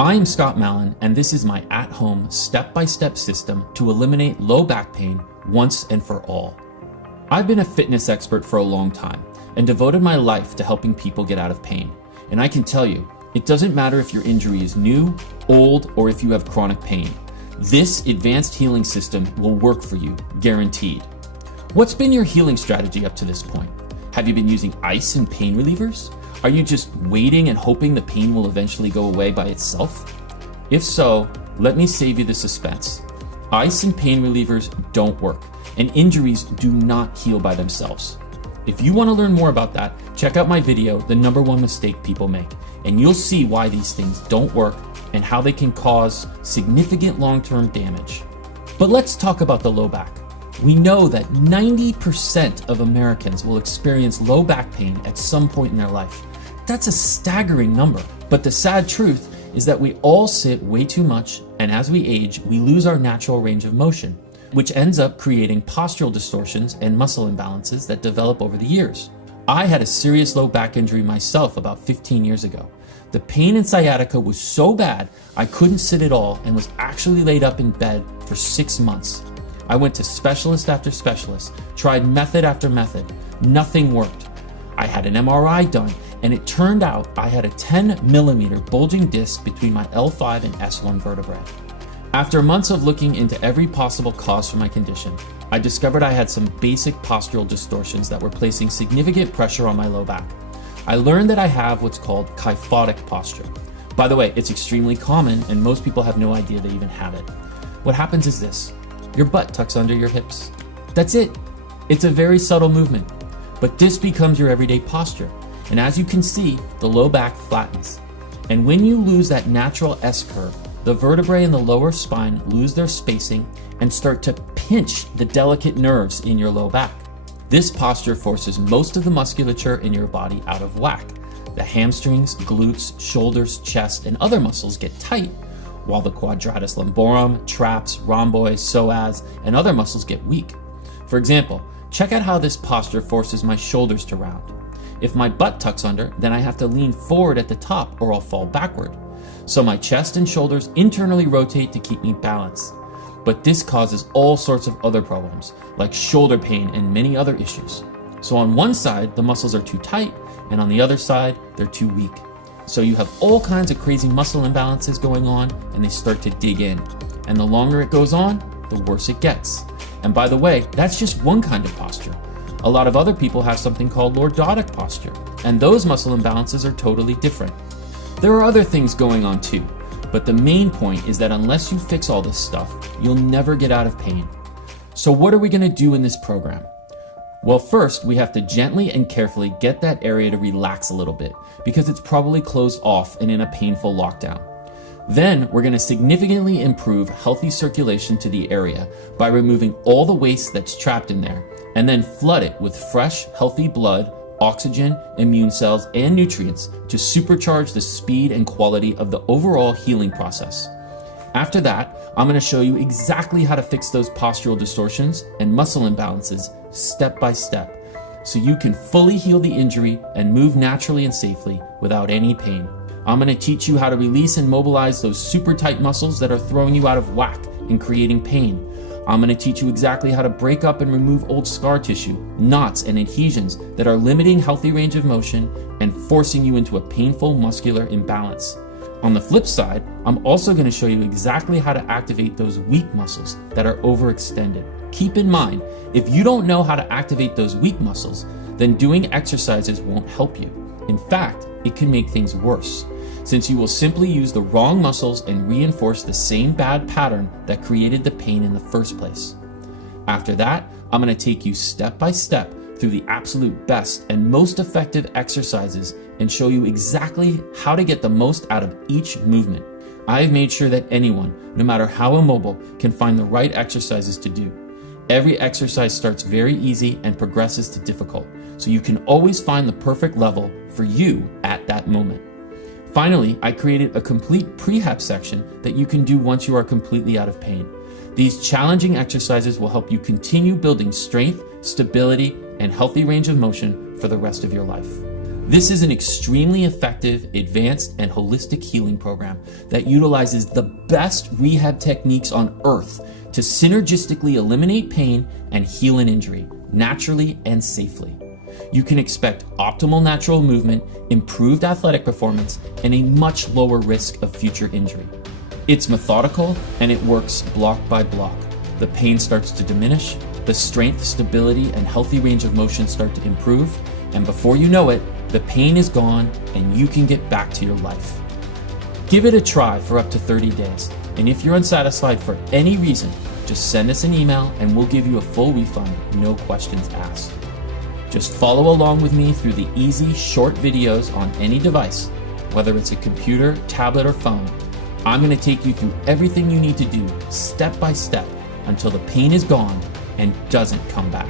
I am Scott Malin, and this is my at-home step-by-step system to eliminate low back pain once and for all. I've been a fitness expert for a long time and devoted my life to helping people get out of pain. And I can tell you, it doesn't matter if your injury is new, old, or if you have chronic pain. This advanced healing system will work for you, guaranteed. What's been your healing strategy up to this point? Have you been using ice and pain relievers? Are you just waiting and hoping the pain will eventually go away by itself? If so, let me save you the suspense. Ice and pain relievers don't work, and injuries do not heal by themselves. If you want to learn more about that, check out my video, The #1 Mistake People Make, and you'll see why these things don't work and how they can cause significant long-term damage. But let's talk about the low back. We know that 90% of Americans will experience low back pain at some point in their life. That's a staggering number, but the sad truth is that we all sit way too much, and as we age, we lose our natural range of motion, which ends up creating postural distortions and muscle imbalances that develop over the years. I had a serious low back injury myself about 15 years ago. The pain in sciatica was so bad, I couldn't sit at all and was actually laid up in bed for 6 months. I went to specialist after specialist, tried method after method. Nothing worked. I had an MRI done, and it turned out I had a 10mm bulging disc between my L5 and S1 vertebrae. After months of looking into every possible cause for my condition, I discovered I had some basic postural distortions that were placing significant pressure on my low back. I learned that I have what's called kyphotic posture. By the way, it's extremely common, and most people have no idea they even have it. What happens is this: your butt tucks under your hips. That's it. It's a very subtle movement, but this becomes your everyday posture. And as you can see, the low back flattens. And when you lose that natural S-curve, the vertebrae in the lower spine lose their spacing and start to pinch the delicate nerves in your low back. This posture forces most of the musculature in your body out of whack. The hamstrings, glutes, shoulders, chest, and other muscles get tight, while the quadratus lumborum, traps, rhomboids, psoas, and other muscles get weak. For example, check out how this posture forces my shoulders to round. If my butt tucks under, then I have to lean forward at the top or I'll fall backward. So my chest and shoulders internally rotate to keep me balanced. But this causes all sorts of other problems, like shoulder pain and many other issues. So on one side, the muscles are too tight, and on the other side, they're too weak. So you have all kinds of crazy muscle imbalances going on, and they start to dig in. And the longer it goes on, the worse it gets. And by the way, that's just one kind of posture. A lot of other people have something called lordotic posture, and those muscle imbalances are totally different. There are other things going on too, but the main point is that unless you fix all this stuff, you'll never get out of pain. So what are we going to do in this program? Well, first, we have to gently and carefully get that area to relax a little bit, because it's probably closed off and in a painful lockdown. Then we're going to significantly improve healthy circulation to the area by removing all the waste that's trapped in there, and then flood it with fresh, healthy blood, oxygen, immune cells, and nutrients to supercharge the speed and quality of the overall healing process. After that, I'm going to show you exactly how to fix those postural distortions and muscle imbalances step by step, so you can fully heal the injury and move naturally and safely without any pain. I'm going to teach you how to release and mobilize those super tight muscles that are throwing you out of whack and creating pain. I'm going to teach you exactly how to break up and remove old scar tissue, knots, and adhesions that are limiting healthy range of motion and forcing you into a painful muscular imbalance. On the flip side, I'm also going to show you exactly how to activate those weak muscles that are overextended. Keep in mind, if you don't know how to activate those weak muscles, then doing exercises won't help you. In fact, it can make things worse, since you will simply use the wrong muscles and reinforce the same bad pattern that created the pain in the first place. After that, I'm going to take you step by step through the absolute best and most effective exercises and show you exactly how to get the most out of each movement. I've made sure that anyone, no matter how immobile, can find the right exercises to do. Every exercise starts very easy and progresses to difficult, so you can always find the perfect level for you at that moment. Finally, I created a complete prehab section that you can do once you are completely out of pain. These challenging exercises will help you continue building strength, stability, and healthy range of motion for the rest of your life. This is an extremely effective, advanced, and holistic healing program that utilizes the best rehab techniques on earth to synergistically eliminate pain and heal an injury, naturally and safely. You can expect optimal natural movement, improved athletic performance, and a much lower risk of future injury. It's methodical and it works block by block. The pain starts to diminish, the strength, stability, and healthy range of motion start to improve, and before you know it, the pain is gone and you can get back to your life. Give it a try for up to 30 days, and if you're unsatisfied for any reason, just send us an email and we'll give you a full refund, no questions asked. Just follow along with me through the easy, short videos on any device, whether it's a computer, tablet, or phone. I'm going to take you through everything you need to do, step by step, until the pain is gone and doesn't come back.